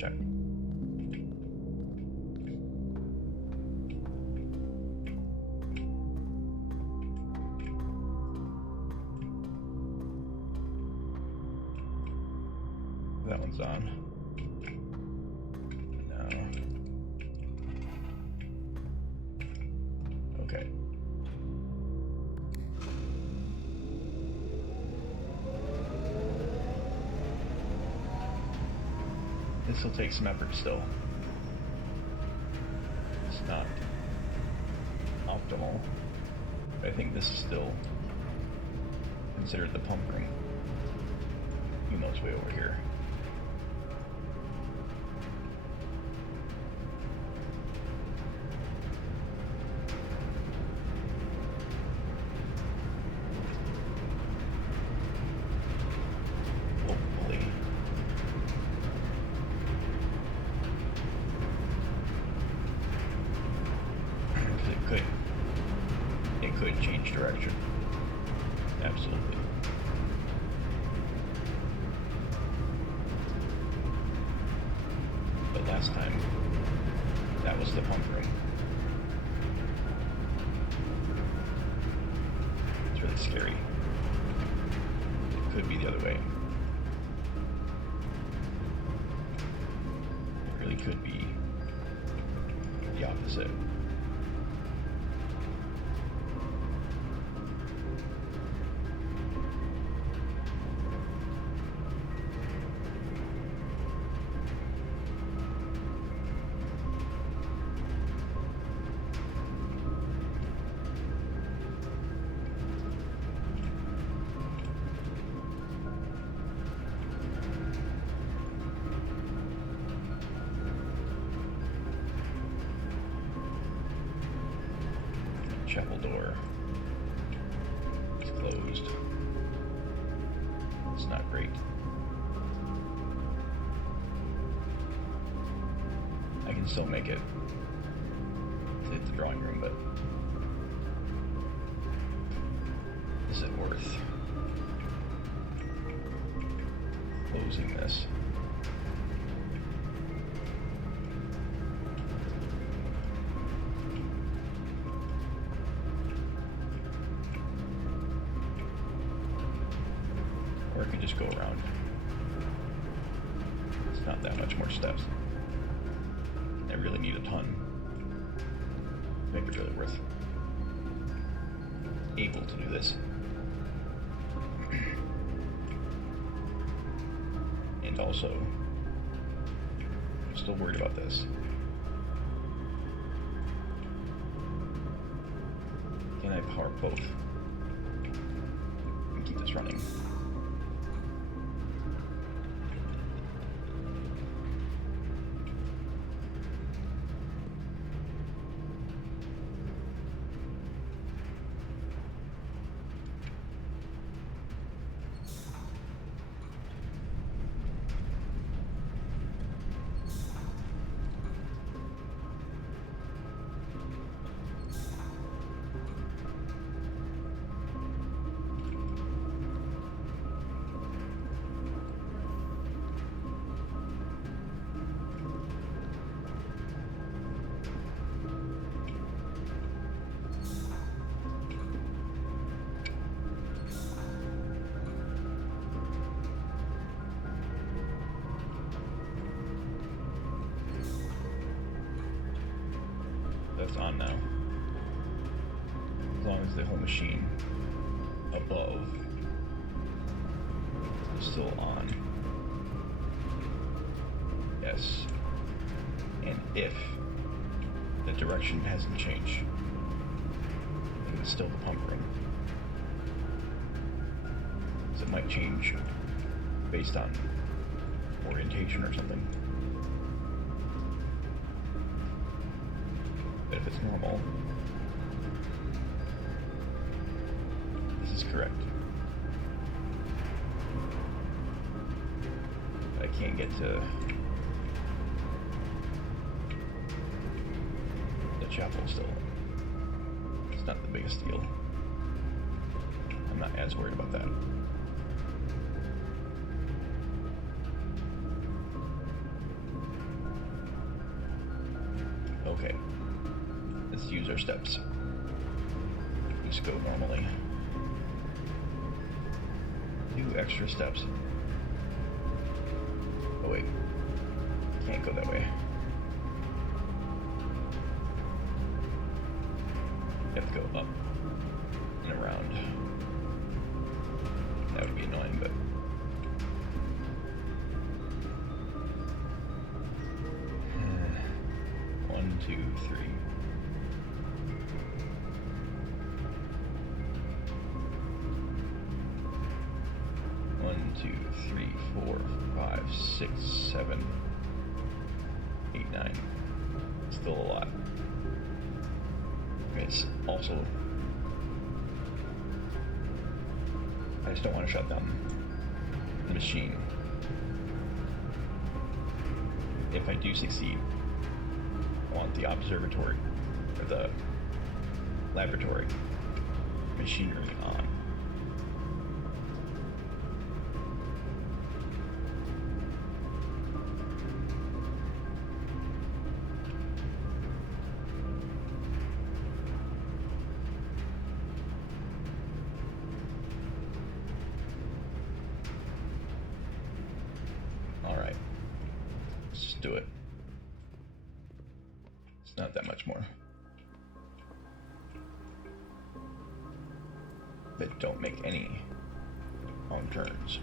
check. That one's on. No. Okay. This will take some effort still. It's not optimal. But I think this is still considered the pump room. Even though it's way over here. It could change direction. Absolutely. But last time, that was the pump room. It's really scary. It could be the other way. It really could be the opposite. Chapel door is closed. It's not great. I can still make it to hit the drawing room, but is it worth closing this? Or I could just go around. It's not that much more steps. I really need a ton to make it really worth able to do this. And also, I'm still worried about this. Can I power both and keep this running? That's on now. As long as the whole machine above is still on. Yes. And if the direction hasn't changed, then it's still the pump room. So it might change based on orientation or something. But if it's normal, this is correct. I can't get to the chapel still. It's not the biggest deal. I'm not as worried about that. Okay. Let's use our steps. Just go normally. 2 extra steps. Oh wait. Can't go that way. You have to go up and around. That would be annoying, but... One, two, three. One, two, three, 4, 5, 6, 7, 8, 9. Still a lot. It's also... I just don't want to shut down the machine. If I do succeed, I want the observatory, or the laboratory machinery on. Alright, let's just do it. It's not that much more. But don't make any wrong turns.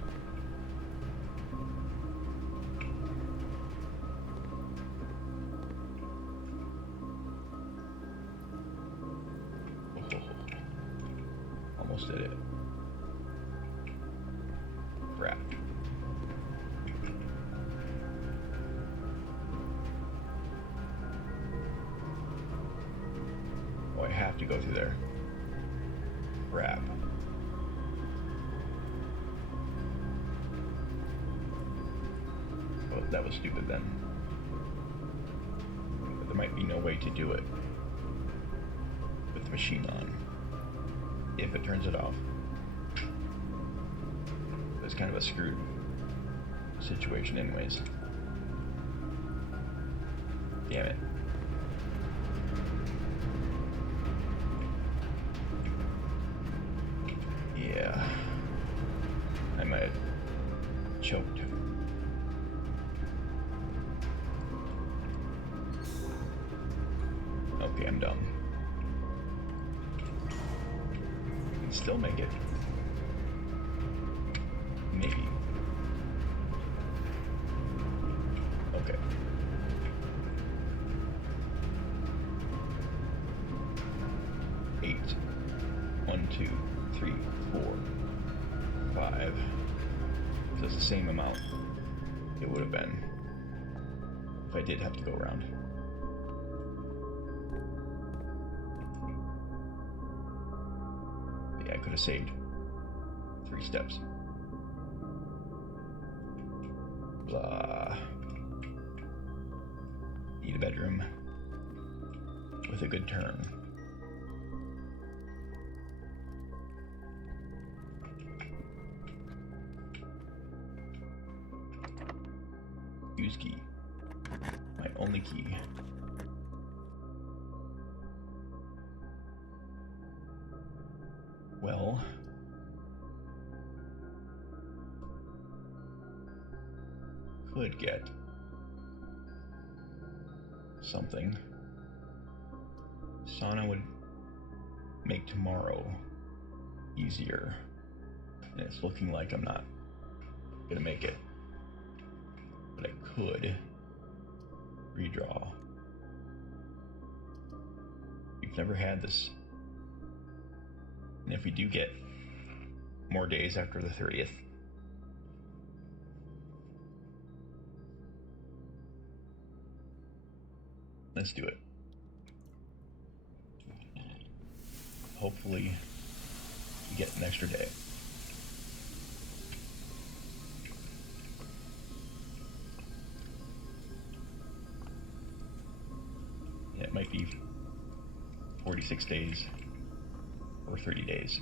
Oh, almost did it. Crap. Oh, I have to go through there. Crap. Oh, that was stupid then. But there might be no way to do it with the machine on. If it turns it off. It's kind of a screwed situation anyways. Damn it. Yeah. I might have choked. Okay, I'm done. Can still make it. Maybe. Okay. Eight. 1, 2, 3, 4, 5. So it's the same amount it would have been if I did have to go around. Yeah, I could have saved 3 steps. Blah. Need a bedroom with a good turn. Use key. My only key. Well, could get something. Sauna would make tomorrow easier, and it's looking like I'm not gonna make it. But I could redraw. We've never had this. And if we do get more days after the 30th, let's do it. Hopefully, we get an extra day. It might be 46 days or 30 days.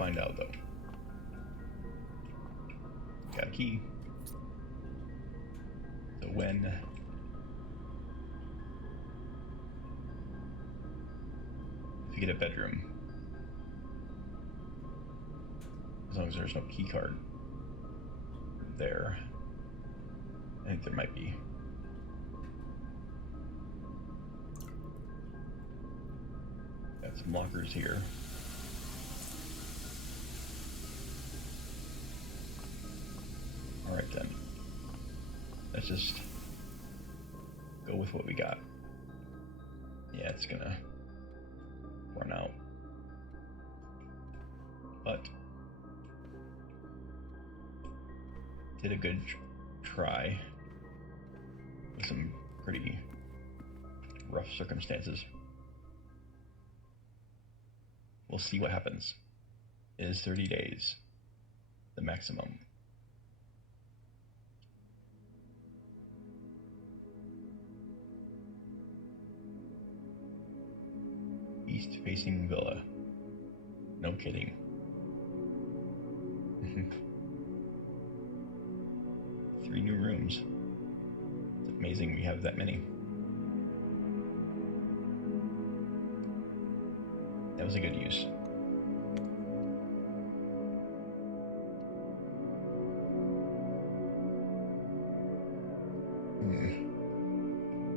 find out though. Got a key. So when if you get a bedroom, as long as there's no key card there, I think there might be. Got some lockers here. Alright then. Let's just go with what we got. Yeah, it's gonna run out. But did a good try with some pretty rough circumstances. We'll see what happens. It is 30 days, the maximum. East-facing villa. No kidding. 3 new rooms. It's amazing we have that many. That was a good use.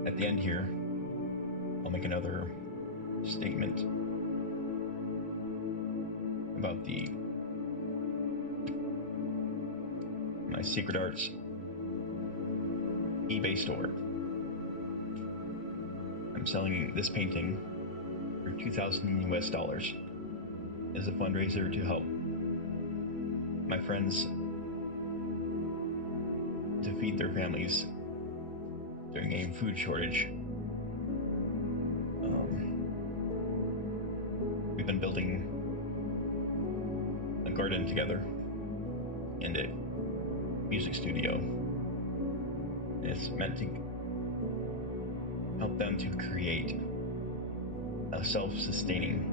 At the end here, I'll make another statement about my Secret Arts eBay store. I'm selling this painting for $2,000 US as a fundraiser to help my friends to feed their families during a food shortage. We've been building a garden together and a music studio. It's meant to help them to create a self-sustaining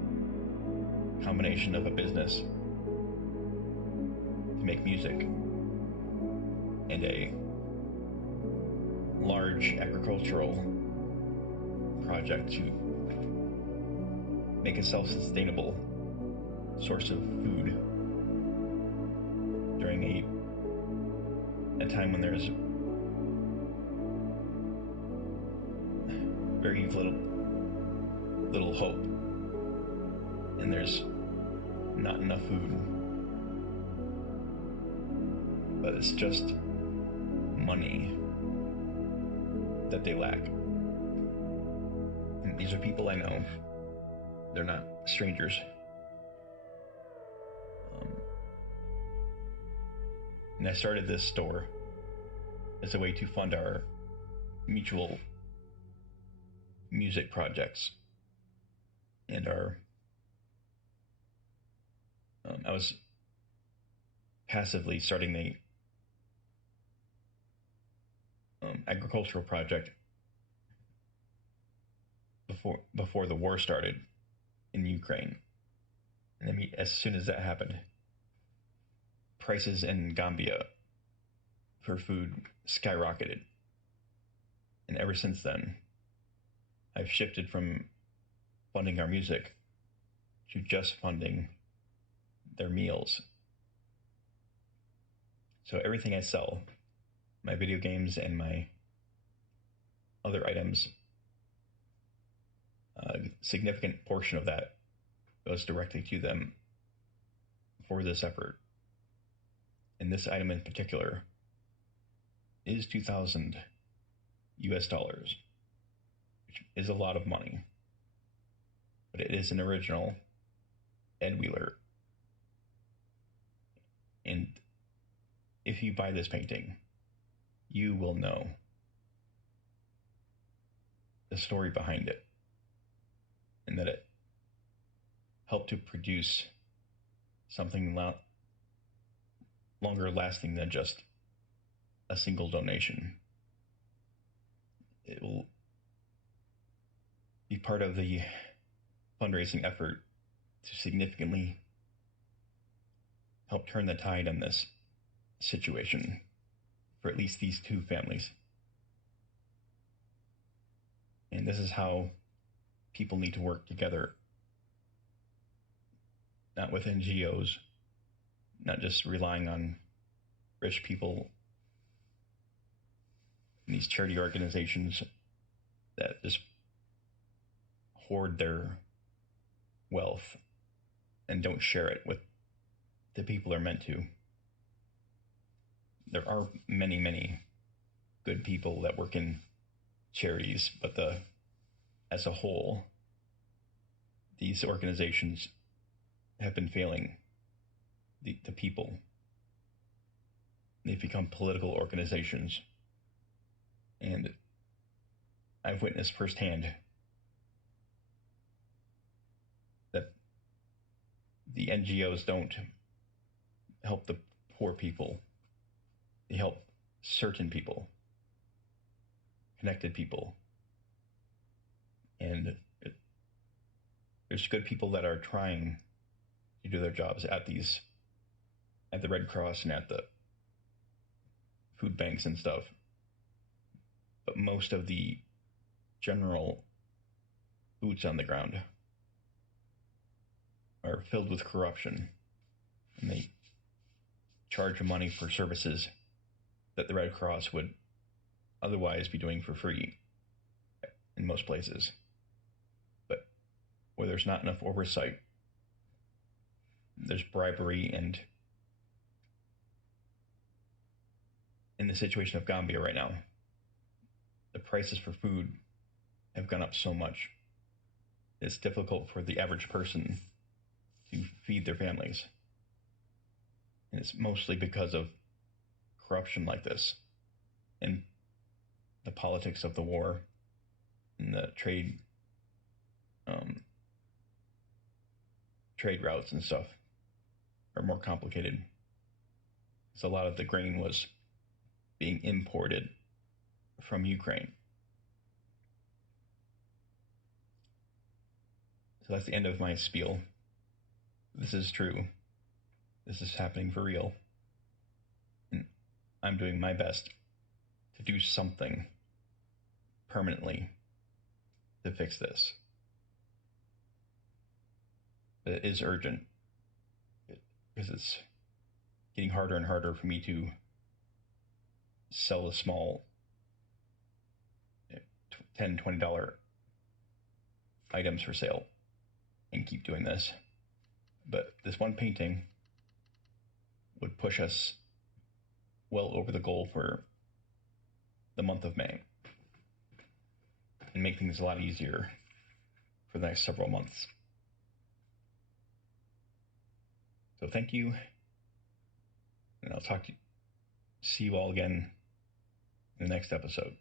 combination of a business to make music and a large agricultural project to make a self-sustainable source of food during a time when there's very little hope and there's not enough food, but it's just money that they lack. And these are people I know. They're not strangers. And I started this store as a way to fund our mutual music projects and our I was passively starting the agricultural project before the war started in Ukraine. And I mean, as soon as that happened, prices in Gambia for food skyrocketed. And ever since then, I've shifted from funding our music to just funding their meals. So everything I sell, my video games and my other items, a significant portion of that goes directly to them for this effort. And this item in particular is $2,000 US, which is a lot of money, but it is an original Ed Wheeler. And if you buy this painting, you will know the story behind it, and that it helped to produce something longer lasting than just a single donation. It will be part of the fundraising effort to significantly help turn the tide on this situation for at least these two families. And this is how people need to work together, not with NGOs, not just relying on rich people and these charity organizations that just hoard their wealth and don't share it with the people they're meant to. There are many, many good people that work in charities, but as a whole, these organizations have been failing the people. They've become political organizations, and I've witnessed firsthand that the NGOs don't help the poor people. They help certain people, connected people, and there's good people that are trying to do their jobs at the Red Cross and at the food banks and stuff. But most of the general boots on the ground are filled with corruption, and they charge money for services that the Red Cross would otherwise be doing for free in most places. But where there's not enough oversight, there's bribery, and in the situation of Gambia right now, the prices for food have gone up so much, it's difficult for the average person to feed their families. And it's mostly because of corruption like this, and the politics of the war, and the trade routes and stuff are more complicated. So a lot of the grain was being imported from Ukraine. So that's the end of my spiel. This is true. This is happening for real. And I'm doing my best to do something permanently to fix this. But it is urgent, because it's getting harder and harder for me to sell the small $10, $20 items for sale and keep doing this. But this one painting would push us well over the goal for the month of May and make things a lot easier for the next several months. So thank you, and I'll see you all again in the next episode.